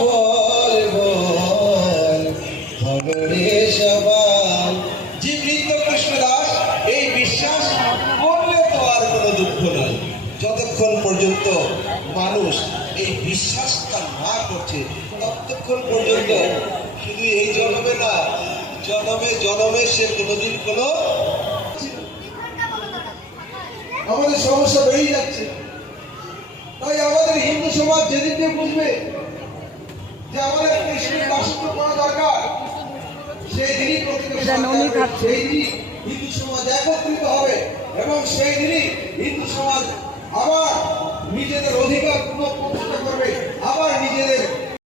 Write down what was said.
বল বল খবরে সবাই। জীবৃত্ত কৃষ্ণদাস এই বিশ্বাস করলে তো আর কোনো দুঃখ নয়। যতক্ষণ পর্যন্ত মানুষ এই বিশ্বাসটা না করছে ততক্ষণ পর্যন্ত শুধু এই জন্মে না, জন্মে জন্মে সে কোনোদিন কোনো আমাদের সমস্যা বেড়েই যাচ্ছে। তাই আমাদের হিন্দু সমাজ যেদিন বুঝবে যে আমাদের কৃষ্ণের দাসত্ব করা দরকার, সেই দিনই সেই দিনই হিন্দু সমাজ একত্রিত হবে এবং সেই দিনই হিন্দু সমাজ আবার নিজেদের অধিকার পুনঃপ্রতিষ্ঠা করবে, আবার